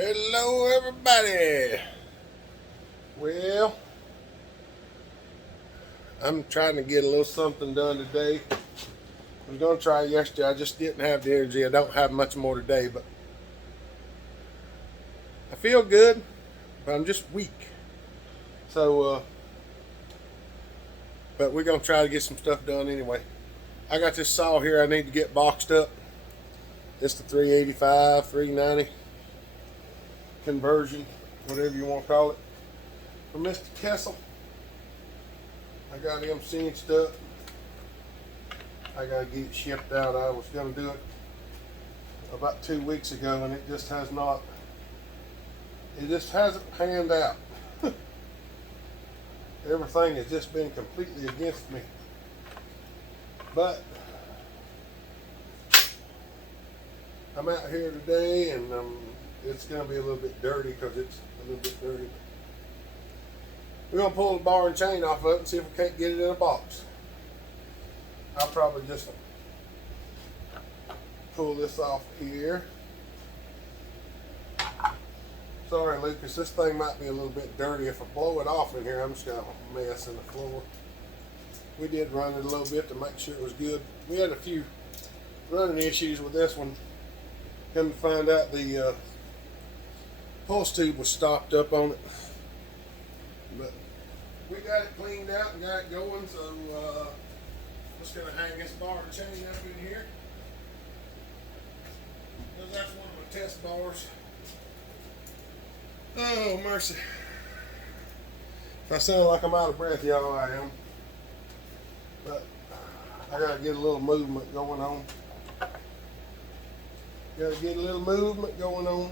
Hello, everybody. Well, I'm trying to get a little something done today. I was going to try yesterday. I just didn't have the energy. I don't have much more today, but I feel good, but I'm just weak. So, but we're going to try to get some stuff done anyway. I got this saw here I need to get boxed up. It's the 385, 390 conversion, whatever you want to call it, from Mr. Kessel. I got him cinched up. I got to get it shipped out. I was going to do it about 2 weeks ago, and it just hasn't panned out. Everything has just been completely against me. But I'm out here today, and it's going to be a little bit dirty because it's a little bit dirty. We're going to pull the bar and chain off of it and see if we can't get it in a box. I'll probably just pull this off here. Sorry, Lucas, this thing might be a little bit dirty. If I blow it off in here, I'm just going to have a mess in the floor. We did run it a little bit to make sure it was good. We had a few running issues with this one. Come to find out, the pulse tube was stopped up on it. But we got it cleaned out and got it going, so just going to hang this bar and chain up in here. Because that's one of my test bars. Oh, mercy. If I sound like I'm out of breath, y'all, I am. But I got to get a little movement going on. Got to get a little movement going on.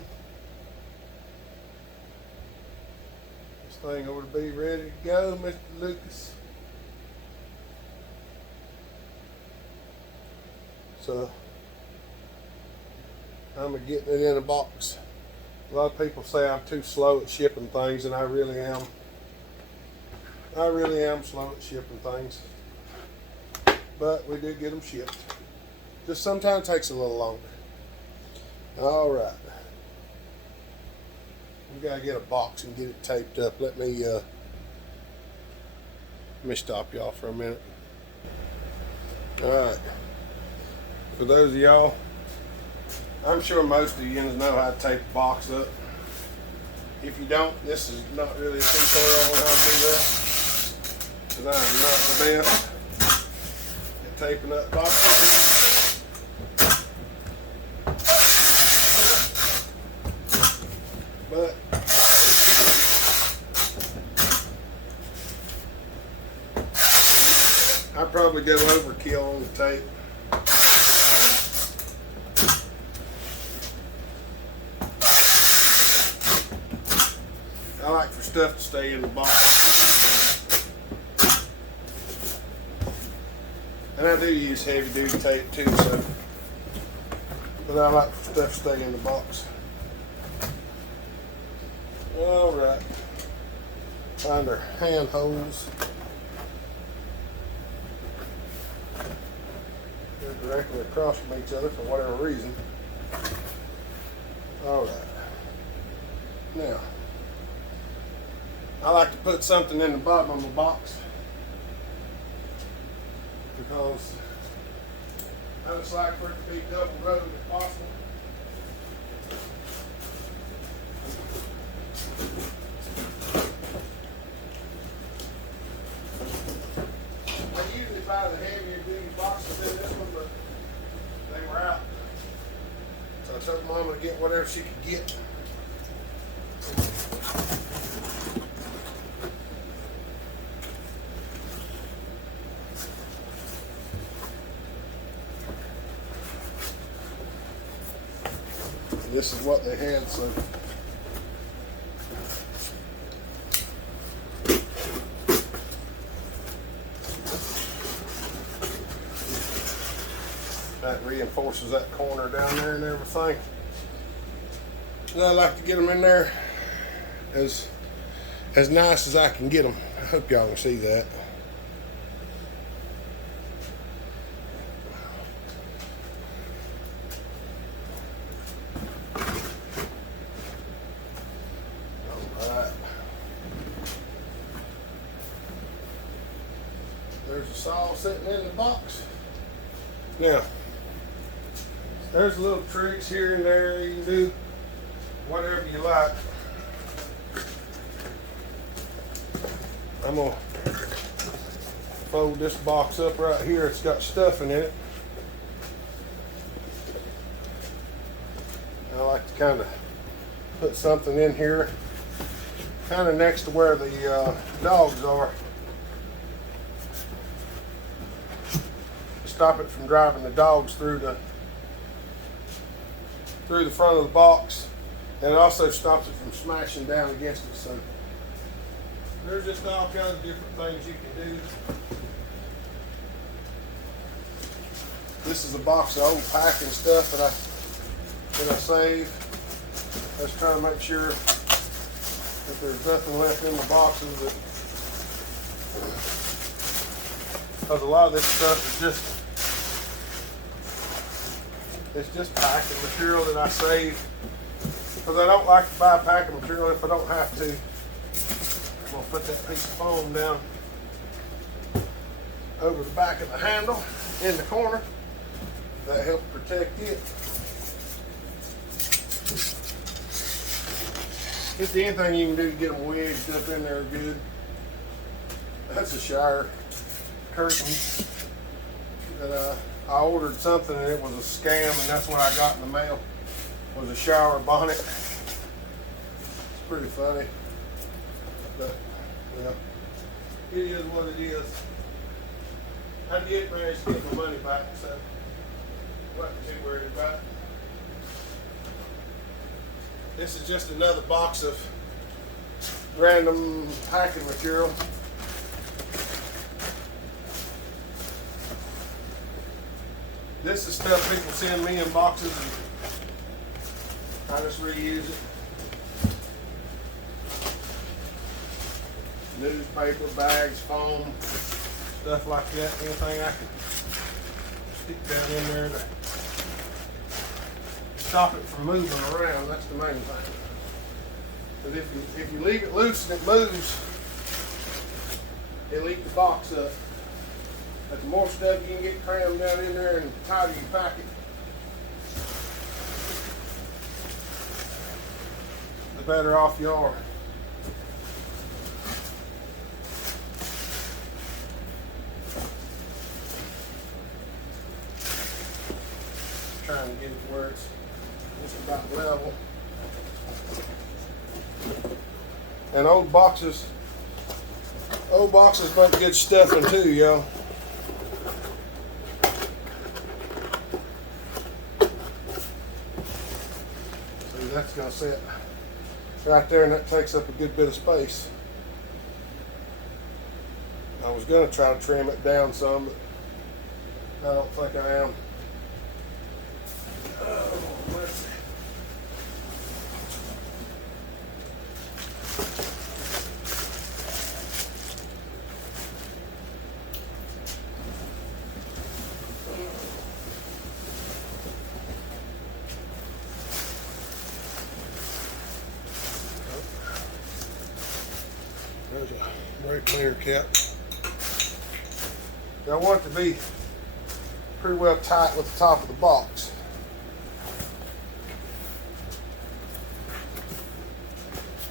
This thing ought to be ready to go, Mr. Lucas. So I'm getting it in a box. A lot of people say I'm too slow at shipping things, and I really am. I really am slow at shipping things. But we did get them shipped. Just sometimes takes a little longer. All right. We gotta get a box and get it taped up. Let me stop y'all for a minute. All right. For those of y'all, I'm sure most of you know how to tape a box up. If you don't, this is not really a tutorial on how to do that, because I am not the best at taping up boxes. But I probably go overkill on the tape. I like for stuff to stay in the box. And I do use heavy duty tape too, so. But I like for stuff to stay in the box. Alright. Find our hand holes. They're directly across from each other for whatever reason. Alright. Now, I like to put something in the bottom of the box because I just like for it to be double road if possible. I usually buy the heavier duty boxes in this one, but they were out. So I took Mama to get whatever she could get. This is what they had, so that reinforces that corner down there and everything. And I like to get them in there as nice as I can get them. I hope y'all can see that. saw sitting in the box. Now, there's little tricks here and there. You can do whatever you like. I'm going to fold this box up right here. It's got stuffing in it. I like to kind of put something in here, kind of next to where the dogs are. Stop it from driving the dogs through the front of the box, and it also stops it from smashing down against it. So there's just all kinds of different things you can do. This is a box of old packing stuff that I saved. Let's try to make sure that there's nothing left in the boxes. Because a lot of this stuff is it's just packing material that I save. Because I don't like to buy packing material if I don't have to. I'm going to put that piece of foam down over the back of the handle in the corner. That helps protect it. Just anything you can do to get them wedged up in there good. That's a shower curtain that I ordered something and it was a scam, and that's what I got in the mail, was a shower bonnet. It's pretty funny, but yeah, it is what it is. I did manage to get my money back, so I wasn't too worried about it. This is just another box of random packing material. This is stuff people send me in boxes, and I just reuse it. Newspaper, bags, foam, stuff like that. Anything I can stick down in there to stop it from moving around. That's the main thing. Because if you leave it loose and it moves, it'll eat the box up. But the more stuff you can get crammed down in there and the tighter you pack it, the better off you are. Trying to get it where it's about level. And old boxes make good stuffing too, y'all. See, that's gonna sit right there, and that takes up a good bit of space. I was gonna try to trim it down some, but I don't think I am. Oh, let's see. There's a brake cleaner cap. I want it to be pretty well tight with the top of the box.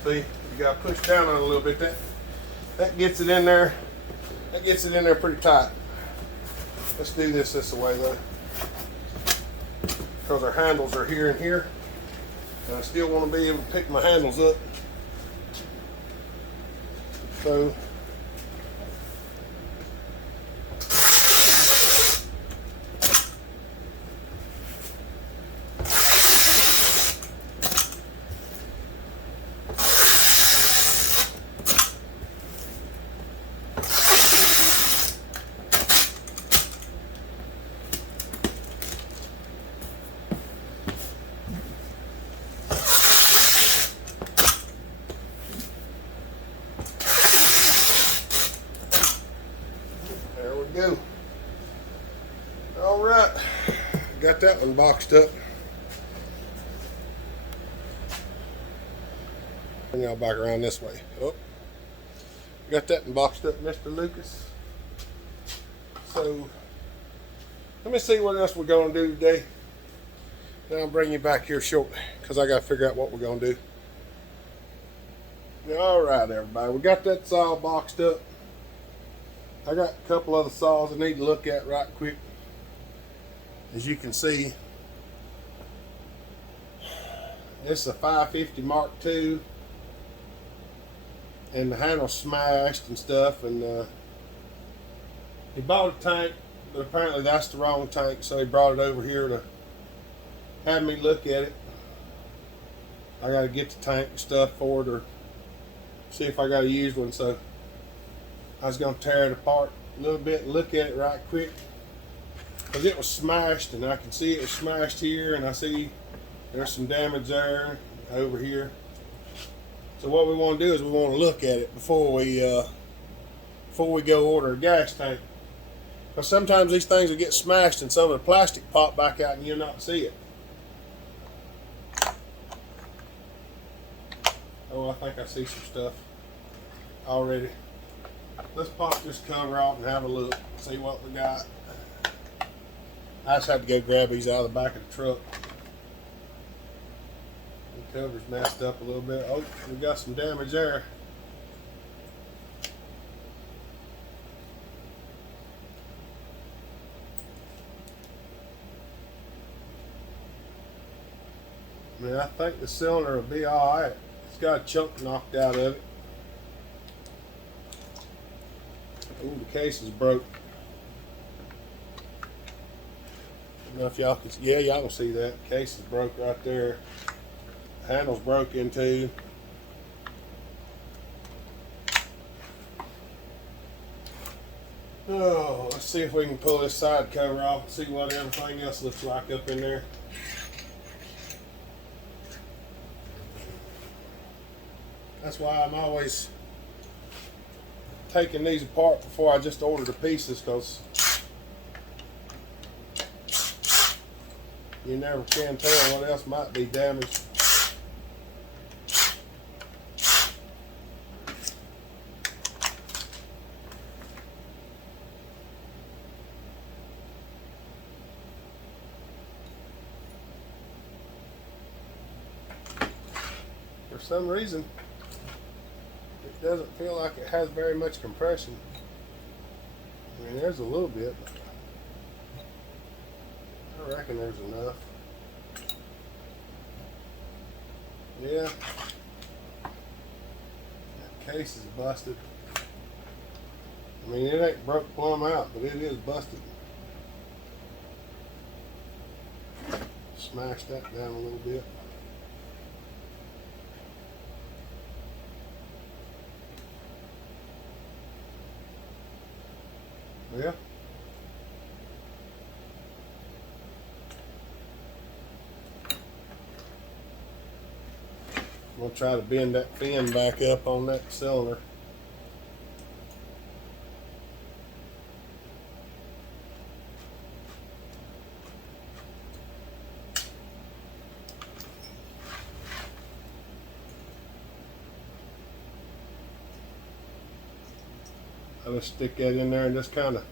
See, you gotta push down on it a little bit. That gets it in there. That gets it in there pretty tight. Let's do this way though, because our handles are here and here, and I still want to be able to pick my handles up. So go. All right, got that one boxed up. Bring y'all back around this way. Oh, got that one boxed up, Mr. Lucas. So let me see what else we're gonna do today. Then I'll bring you back here shortly because I gotta figure out what we're gonna do. All right, everybody, we got that saw boxed up. I got a couple other saws I need to look at right quick. As you can see, this is a 550 Mark II, and the handle's smashed and stuff. And he bought a tank, but apparently that's the wrong tank, so he brought it over here to have me look at it. I got to get the tank and stuff for it, or see if I got to use one. So I was going to tear it apart a little bit and look at it right quick, because it was smashed, and I can see it was smashed here, and I see there's some damage there over here. So what we want to do is we want to look at it before we go order a gas tank, because sometimes these things will get smashed and some of the plastic pop back out and you'll not see it. Oh, I think I see some stuff already. Let's pop this cover off and have a look, see what we got. I just had to go grab these out of the back of the truck. The cover's messed up a little bit. Oh, we got some damage there. I mean, I think the cylinder will be alright. It's got a chunk knocked out of it. Ooh, the case is broke. I don't know if y'all can, yeah, y'all can see that. The case is broke right there. The handle's broke into. Oh, let's see if we can pull this side cover off and see what everything else looks like up in there. That's why I'm always taking these apart before I just order the pieces, because you never can tell what else might be damaged. For some reason, it doesn't feel like it has very much compression. I mean, there's a little bit, but I reckon there's enough. Yeah. That case is busted. I mean, it ain't broke plumb out, but it is busted. Smash that down a little bit. Yeah. We'll try to bend that fin back up on that cylinder. I'll just stick that in there and just kind of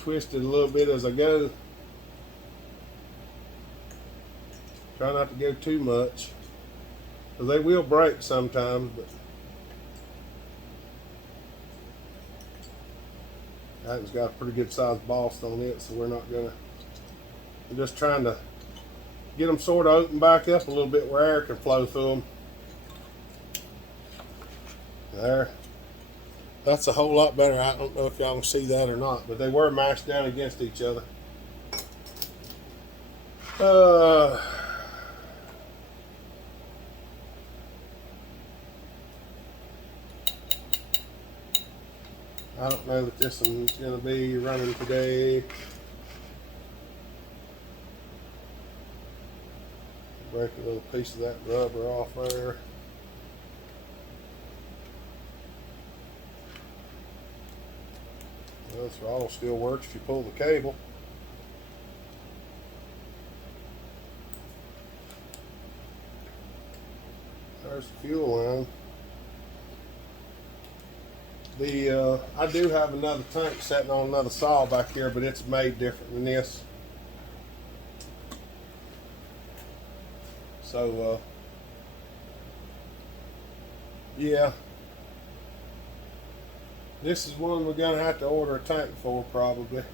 twist it a little bit as I go. Try not to go too much, because they will break sometimes, but that one's got a pretty good sized boss on it, so we're just trying to get them sort of open back up a little bit where air can flow through them. There. That's a whole lot better. I don't know if y'all can see that or not, but they were mashed down against each other. I don't know that this one's going to be running today. Break a little piece of that rubber off there. Well, the throttle still works if you pull the cable. There's the fuel line. I do have another tank sitting on another saw back here, but it's made different than this. So, yeah. This is one we're going to have to order a tank for, probably.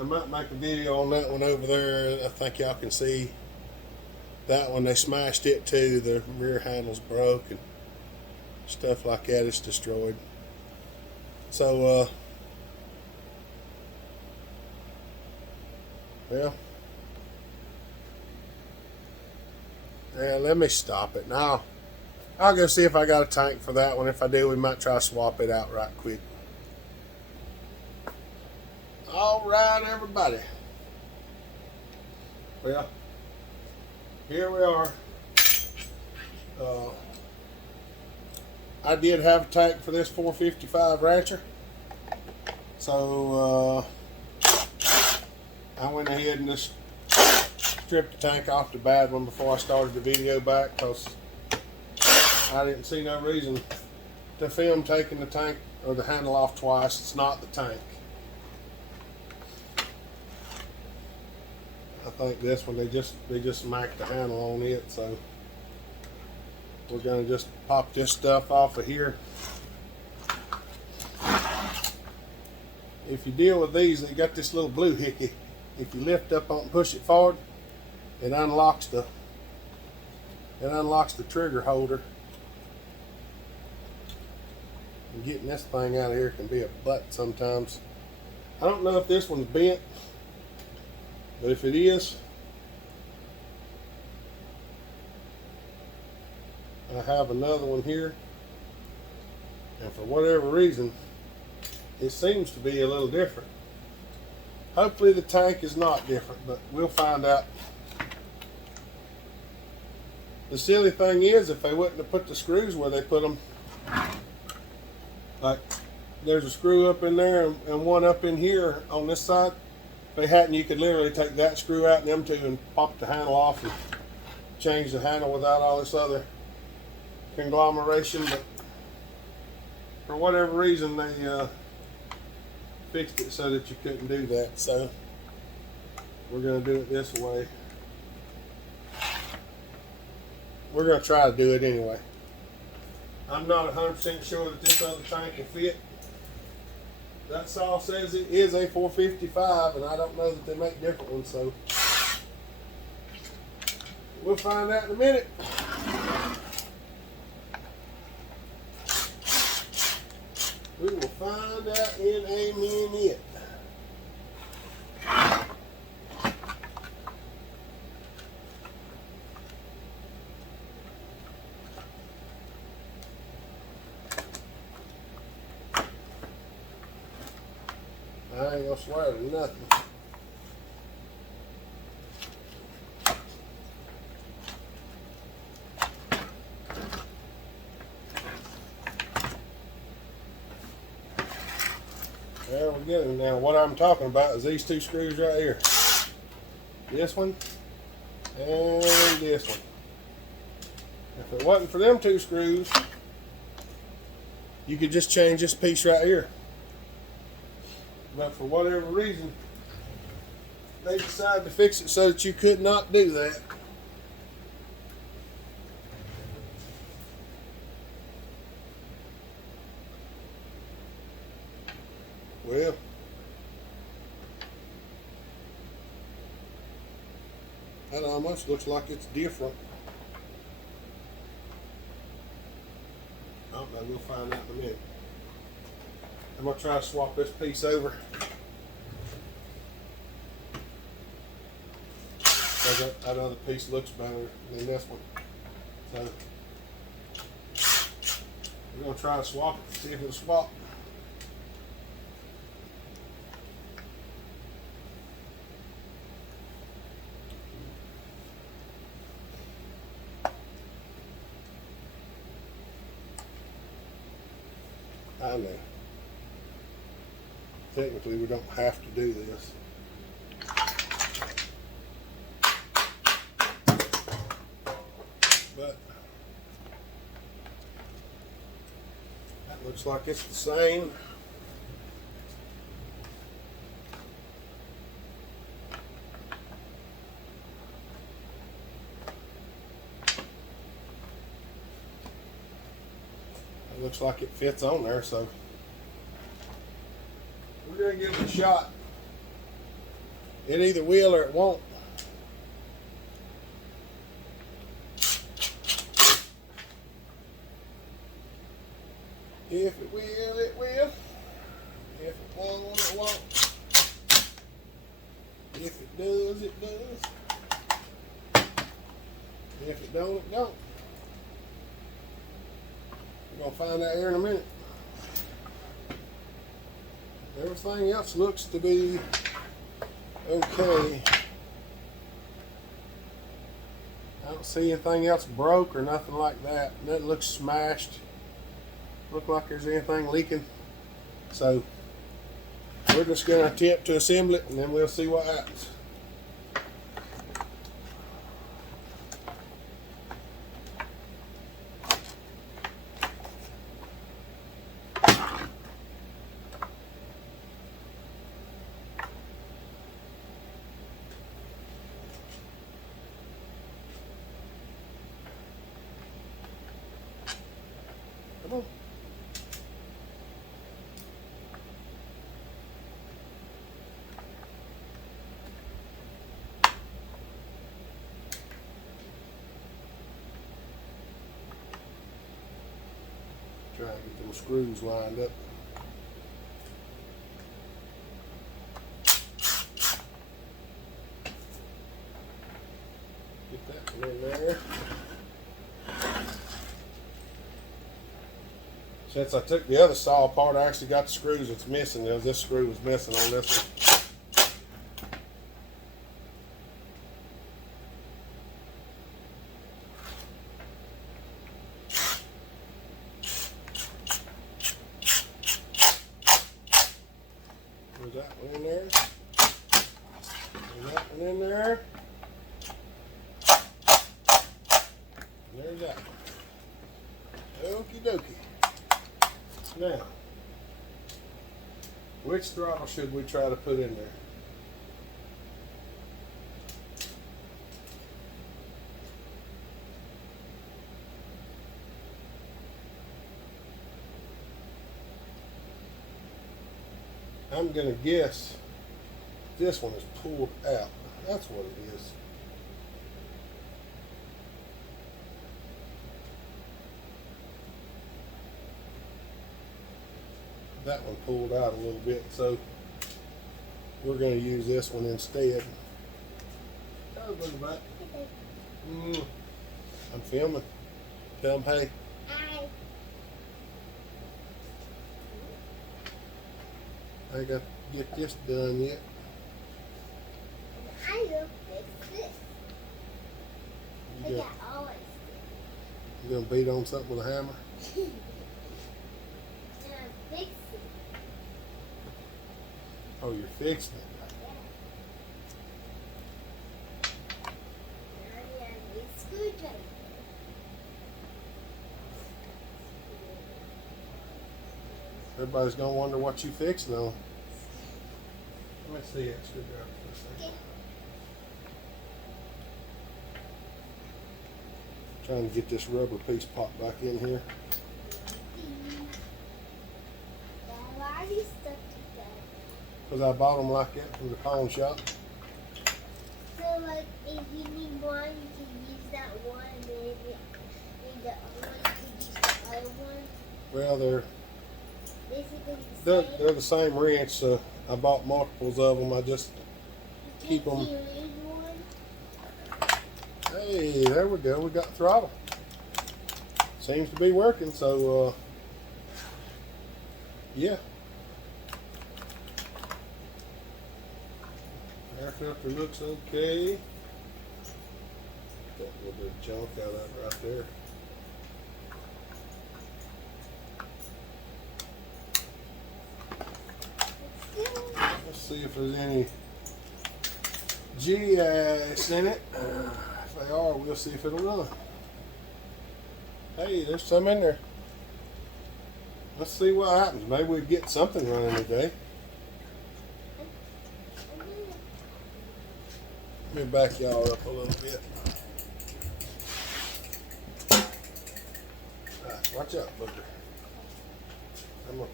I might make a video on that one over there. I think y'all can see that one. They smashed it too. The rear handle's broke and stuff like that. It's destroyed. So, well, yeah, let me stop it now. I'll go see if I got a tank for that one. If I do, we might try to swap it out right quick. All right, everybody. Well, here we are. I did have a tank for this 455 Rancher. So, I went ahead and just stripped the tank off the bad one before I started the video back, because I didn't see no reason to film taking the tank or the handle off twice. It's not the tank. I think this one they just smacked the handle on it, so we're gonna just pop this stuff off of here. If you deal with these, they got this little blue hickey. If you lift up on and push it forward, it unlocks the trigger holder. And getting this thing out of here can be a butt sometimes. I don't know if this one's bent, but if it is, I have another one here, and for whatever reason, it seems to be a little different. Hopefully the tank is not different, but we'll find out. The silly thing is, if they wouldn't have put the screws where they put them, like there's a screw up in there and one up in here on this side. If they hadn't, you could literally take that screw out and them two and pop the handle off and change the handle without all this other conglomeration. But for whatever reason, they fixed it so that you couldn't do that. So we're going to do it this way. We're going to try to do it anyway. I'm not 100% sure that this other tank will fit. That saw says it is a 455, and I don't know that they make different ones, so we'll find out in a minute. We will find out in a minute. I ain't gonna swear to nothing. There we go. Now what I'm talking about is these two screws right here. This one and this one. If it wasn't for them two screws, you could just change this piece right here. But for whatever reason, they decided to fix it so that you could not do that. Well, that almost looks like it's different. I don't know, we'll find out in a minute. I'm going to try to swap this piece over. So that other piece looks better than this one. So we're going to try to swap it, see if it'll swap. I know. Technically, we don't have to do this. But Looks like it's the same. It looks like it fits on there, so we're gonna give it a shot. It either will or it won't. If it will, it will. If it won't, it won't. If it does, it does. If it don't, it don't. We're gonna find out here in a minute. Everything else looks to be okay. I don't see anything else broke or nothing like that. Nothing looks smashed. Look like there's anything leaking. So we're just going to attempt to assemble it and then we'll see what happens. Come on. Try to get them screws lined up. Get that one in there. Since I took the other saw apart, I actually got the screws that's missing. This screw was missing on this one. There's that one in there. There's that one in there. And there's that one. Okie dokie. Now, which throttle should we try to put in there? I'm going to guess this one is pulled out. That's what it is. That one pulled out a little bit, so we're going to use this one instead. I'm filming. Tell them hey. Hi. I got to get this done yet. I will fix this. You Like I always do. going to beat on something with a hammer? Fix it. Oh, you're fixing it. Now I have a screwdriver. Everybody's going to wonder what you fixing on. Let me see that screwdriver for a second. Trying to get this rubber piece popped back in here. Why are you stuck together? Because I bought them like that from the pawn shop. So, like, if you need one, you can use that one, and then if you need the other one, you can use the other one. Well, they're Basically they're the same wrench, so I bought multiples of them. I just keep them. You need one. Hey, there we go. We got throttle. Seems to be working, so yeah. Air filter looks okay. Got a little bit of junk out of that right there. Let's see if there's any gas in it. If they are, we'll see if it'll run. Hey, there's some in there. Let's see what happens. Maybe we get something running today. Let me back y'all up a little bit. Alright, watch out, Booker. I'm gonna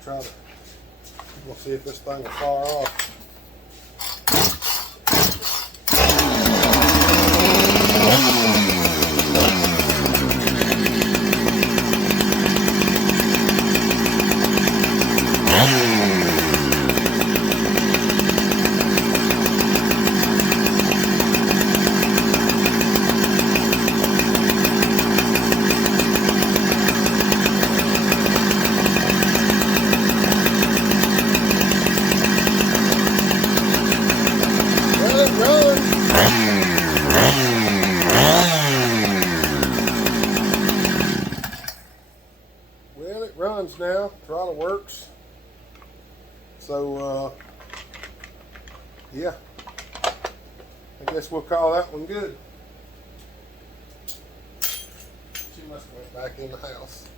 see if this thing will fire off. Well, it runs now. Throttle works. So, yeah. I guess we'll call that one good. She must have went back in the house.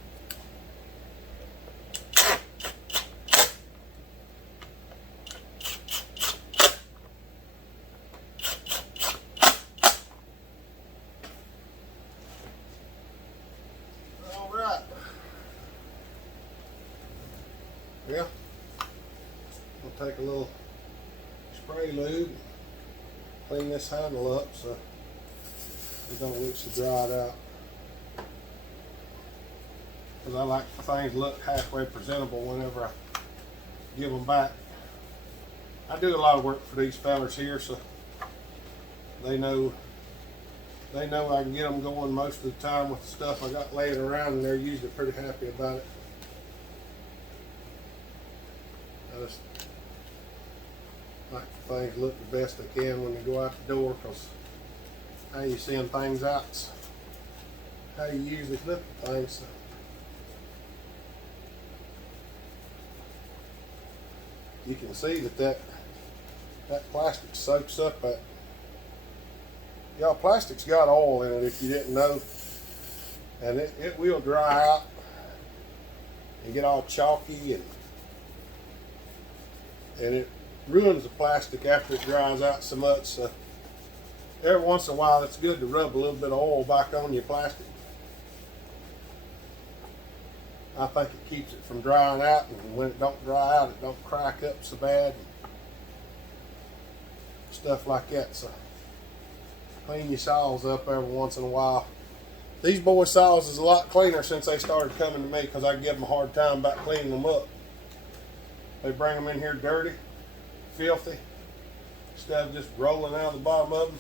Yeah, we'll take a little spray lube, clean this handle up so it don't look so dried out. Because I like things to look halfway presentable whenever I give them back. I do a lot of work for these fellers here, so they know I can get them going most of the time with the stuff I got laying around, and they're usually pretty happy about it. I just like the things look the best they can when they go out the door, because how you send things out is how you usually flip things. So. You can see that plastic soaks up that. Y'all, plastic's got oil in it if you didn't know, and it will dry out and get all chalky, and it ruins the plastic after it dries out so much. So every once in a while it's good to rub a little bit of oil back on your plastic. I think it keeps it from drying out, and when it don't dry out it don't crack up so bad and stuff like that. So clean your saws up every once in a while. These boys' saws is a lot cleaner since they started coming to me, because I give them a hard time about cleaning them up. They bring them in here dirty, filthy, instead of just rolling out of the bottom of them.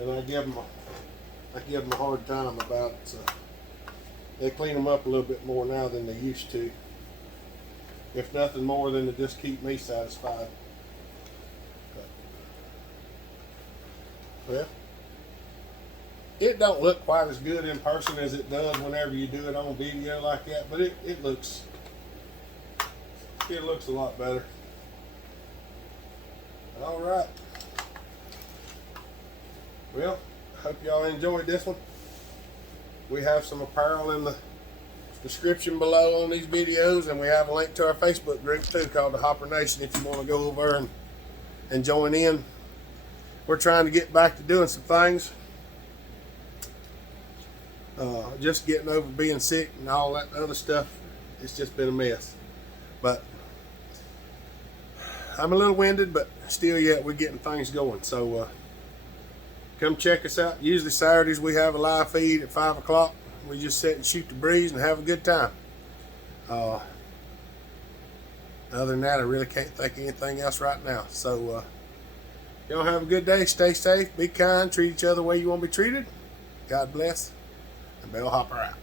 And I give them a hard time about it. So they clean them up a little bit more now than they used to. If nothing more than to just keep me satisfied. Well, it don't look quite as good in person as it does whenever you do it on video like that, but it looks a lot better. All right. Well, I hope y'all enjoyed this one. We have some apparel in the description below on these videos, and we have a link to our Facebook group too called the Hopper Nation if you want to go over and join in. We're trying to get back to doing some things. Just getting over being sick and all that other stuff. It's just been a mess. But I'm a little winded, but still yet we're getting things going. So come check us out. Usually Saturdays we have a live feed at 5 o'clock. We just sit and shoot the breeze and have a good time. Other than that, I really can't think of anything else right now. So y'all have a good day. Stay safe. Be kind. Treat each other the way you want to be treated. God bless. And Bell Hopper out.